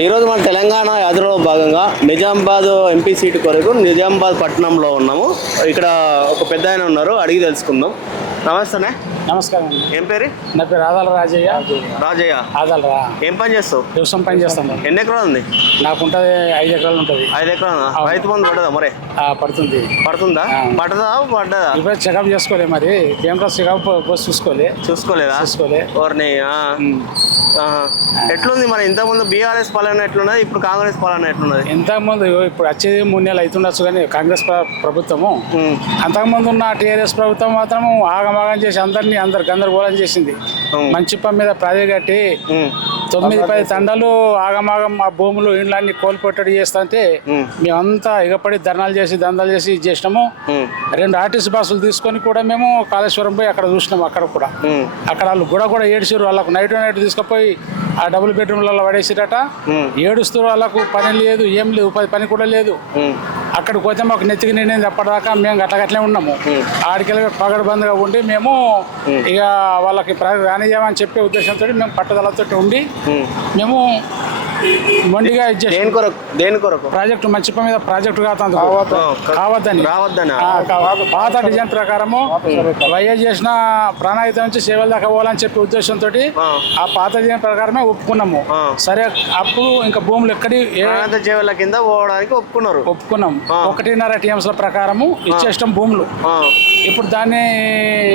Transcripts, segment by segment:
ఈరోజు మన తెలంగాణ యాత్రలో భాగంగా నిజామాబాద్ ఎంపీ సీటు కొరకు నిజామాబాద్ పట్టణంలో ఉన్నాము. ఇక్కడ ఒక పెద్ద ఆయన ఉన్నారు అడిగి తెలుసుకుందాం. నమస్తేనే నమస్కారం అండి. ఏం పేరు? నా పేరు ఆదాల రాజయ్య. రాజయ్య. ఆదాలరా ఏం పని చేస్తావు? వ్యవసాయం పని చేస్తాను ఎన్ని ఎకరాలు ఉంది? నాకు ఉంటుంది ఐదు ఎకరాలు ఉంటుంది. ఐదు ఎకరాలు రైతు బంధు పడదా మరే? పడుతుంది. పడుతుందా. పడదా? పడ్డదా? ఇప్పుడు చెకప్ చేసుకోలే మరి. కేంద్ర చెకప్ బస్ చూసుకోలే. చూసుకోలేదా? చూసుకోలే. ఆహా. ఎట్లుంది మరి? ఇంతకుముందు బీఆర్ఎస్ పాలన ఎట్లున్నది? ఇప్పుడు కాంగ్రెస్ పాలన ఎట్లున్నది? ఇంతకుముందు ఇప్పుడు వచ్చేది మూడు నెలలు అవుతుండొచ్చు కానీ కాంగ్రెస్ ప్ర- ప్రభుత్వము. అంతకుముందు ఉన్న టీఆర్ఎస్ ప్రభుత్వం మాత్రం ఆగమాగం చేసి అందరినీ అందరు గందరగోళం చేసింది ఉమ్. మంచిప్ప మీద ప్రాజెక్ట్ కట్టి. తొమ్మిది పది తండాలు ఆగమాగం ఆ భూములు ఇండ్లన్నీ కోల్పోయేటట్టు చేస్తుంటే. మేమంతా ఎగపడి ధర్నాలు చేసి దందాలు చేసి చేసినాము. రెండు ఆర్టీసీ బస్సులు తీసుకొని కూడా మేము కాళేశ్వరం పోయి అక్కడ చూసినాం అక్కడ కూడా. అక్కడ వాళ్ళు కూడా కూడా ఏడిచారు వాళ్ళకు నైట్ నైట్ తీసుకుపోయి ఆ డబుల్ బెడ్రూమ్లలో పడేసిరట ఉమ్. ఏడుస్తూ వాళ్ళకు పని లేదు ఏం లేదు పని పని కూడా లేదు. అక్కడికి పోతే మాకు నెత్తికి నిండింది అప్పటిదాకా మేము గట్ల గట్లే ఉన్నాము. ఆడికెళ్ళి పగడబందిగా ఉండి మేము ఇక వాళ్ళకి రానియమని చెప్పే ఉద్దేశంతో మేము పట్టుదలతో ఉండి. మేము మొండిగా ఇచ్చేసి. దేని కొరకు? దేని కొరకు? ప్రాజెక్టు మంచిప్ప మీద ప్రాజెక్టు కాదు కావద్దని. రావద్దనా? పాత డిజైన్ ప్రకారము వైఎస్ చేసిన ప్రాణాయుధం నుంచి సేవలు దాకా పోవాలని చెప్పే ఉద్దేశంతో ఆ. పాత డిజైన్ ప్రకారమే ఒప్పుకున్నాము. సరే అప్పుడు ఇంకా భూములు ఎక్కడి జీవుల కింద పోవడానికి ఒప్పుకున్నారు. ఒప్పుకున్నాం. ఒకటిన్నర టీఎంస్ ప్రకారము ఇచ్చేష్టం భూములు. ఇప్పుడు దాన్ని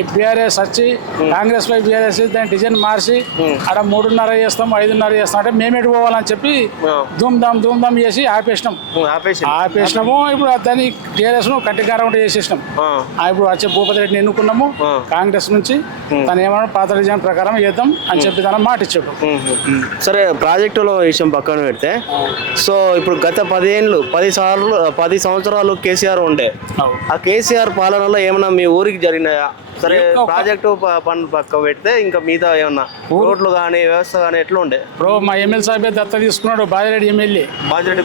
బీఆర్ఎస్ వచ్చి కాంగ్రెస్ పై బీఆర్ఎస్ దాని డిజైన్ మార్చి అక్కడ మూడున్నర చేస్తాం ఐదున్నర చేస్తాం అంటే మేమేటి పోవాలని చెప్పి ఆ. ధూమ్ ధామ్ ధూమ్ ధామ్ చేసి ఆపేసినాం. ఆపేసి ఆపేసినాము ఇప్పుడు దాన్ని టీఆర్ఎస్ను కట్టికారం చేసేసినాం. ఆ. ఆ, ఇప్పుడు వచ్చే భూపతి రెడ్డిని ఎన్నుకున్నాము. కాంగ్రెస్ నుంచి. తను ఏమన్నా పాత డిజైన్ ప్రకారం చేద్దాం అని చెప్పి తన మాట ఇచ్చాడు. సరే ప్రాజెక్టులో విషయం పక్కన పెడితే సో ఇప్పుడు గత పదిహేనులు పది సార్లు పది సంవత్సరాలు కేసీఆర్ ఉండే. ఆ కేసీఆర్ పాలనలో ఏమన్నా మీ ఊరికి జరిగినాయా సరే ప్రాజెక్టు ప- పన్ను పక్క పెడితే ఇంకా మిగతా ఏమన్నా రోడ్లు కానీ వ్యవస్థ కానీ ఎట్లా ఉండే ఇప్పుడు మా ఎమ్మెల్యే సాహెబ్ దత్త తీసుకున్నాడు బాజిరెడ్డి ఎమ్మెల్యే. బాధ్యత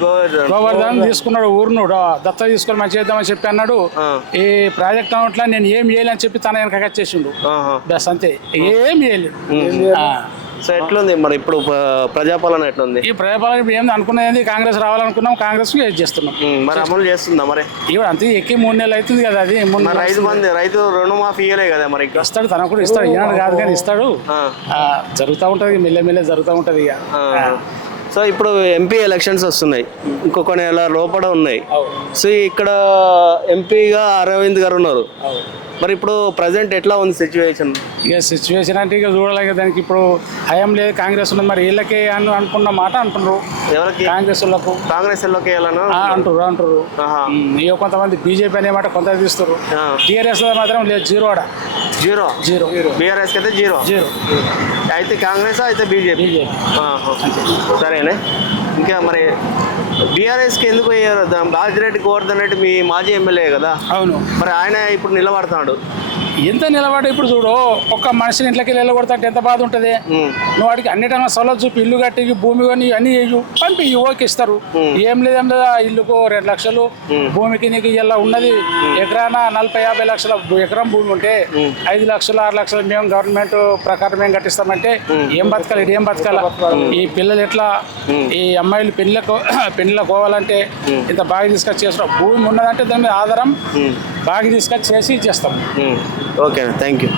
గోవర్ధన్ తీసుకున్నాడు ఊరును దత్త తీసుకొని మంచి చేద్దామని చెప్పి అన్నాడు. ఈ ప్రాజెక్ట్ అనట్లా నేను ఏం చేయాలని చెప్పి తన వెనక వచ్చేసిండు. బస్ అంతే. ఏం చేయలేదు. సో ఎట్లుంది మరి ఇప్పుడు ప్రజాపాలన ఎట్లుంది? ఈ ప్రజాపాలన ఇప్పుడు ఏంది అనుకున్నది కాంగ్రెస్ రావాలనుకున్నాం కాంగ్రెస్ చేస్తున్నాం. మరి అమలు చేస్తుందా మరి? ఇప్పుడు అంతే ఎక్కి మూడు నెలలు అవుతుంది కదా అది మూడు రైతు మంది రైతు రుణమాఫీ ఇయ్యలే కదా మరి ఇస్తాడు తనకు కూడా ఇస్తాడు ఈనాడు కాదు కానీ ఇస్తాడు. జరుగుతూ ఉంటుంది మెల్లె మెల్లె జరుగుతూ ఉంటుంది ఇక. సో ఇప్పుడు ఎంపీ ఎలక్షన్స్ వస్తున్నాయి ఇంకొక నెల లోపల ఉన్నాయి. సో ఇక్కడ ఎంపీగా అరవింద్ గారు ఉన్నారు. మరి ఇప్పుడు ప్రజెంట్ ఎట్లా ఉంది సిచ్యువేషన్ ఇక సిచ్యువేషన్ అంటే ఇక చూడలేక దానికి ఇప్పుడు హయం లేదు కాంగ్రెస్ ఉన్నది. మరి వీళ్ళకే అని అనుకున్న మాట అంటున్నారు. ఎవరికి? కాంగ్రెస్ వాళ్ళకు. కాంగ్రెస్ ఎల్లోకి వెళ్ళాను? అంటారు అంటారు ఇక కొంతమంది బీజేపీ అనే మాట కొంత తీస్తారు. టీఆర్ఎస్లో మాత్రం లేదు జీరో ఆడ. జీరో? జీరో. బీఆర్ఎస్ అయితే జీరో? జీరో. అయితే కాంగ్రెస్ అయితే బీజేపీ? బీజేపీ. సరేనే. ఇంకా మరి బీఆర్ఎస్కి ఎందుకు బాజిరెడ్డి గోవర్ధన్ రెడ్డి మీ మాజీ ఎమ్మెల్యే కదా. అవును. మరి ఆయన ఇప్పుడు నిలబడుతున్నాడు ఎంత నిలబడి ఇప్పుడు చూడు ఒక్క మనిషిని ఇంట్లోకి వెళ్ళగొడతా ఎంత బాధ ఉంటుంది. నువ్వు వాడికి అన్నిటంగా సొలలు చూపి ఇల్లు కట్టి భూమి కొని అన్ని పంపి ఓకే ఇస్తారు. ఏం లేదేం లేదా ఇల్లుకు రెండు లక్షలు భూమికి నీకు ఇలా ఉన్నది. ఎకరాన నలభై యాభై లక్షల ఎకరం భూమి ఉంటే ఐదు లక్షలు ఆరు లక్షలు మేము గవర్నమెంట్ ప్రకారం మేము కట్టిస్తామంటే ఏం బతకాలి ఇది ఏం బతకాల? ఈ పిల్లలు ఎట్లా? ఈ అమ్మాయిలు పెళ్ళిళ్ళకు పెళ్ళిళ్ళకు పోవాలంటే ఇంత బాగా తీసుకొచ్చి భూమి ఉన్నదంటే దాని మీద ఆధారం బాగా తీసుకొచ్చి చేసి ఇచ్చేస్తాం. Okay thank you.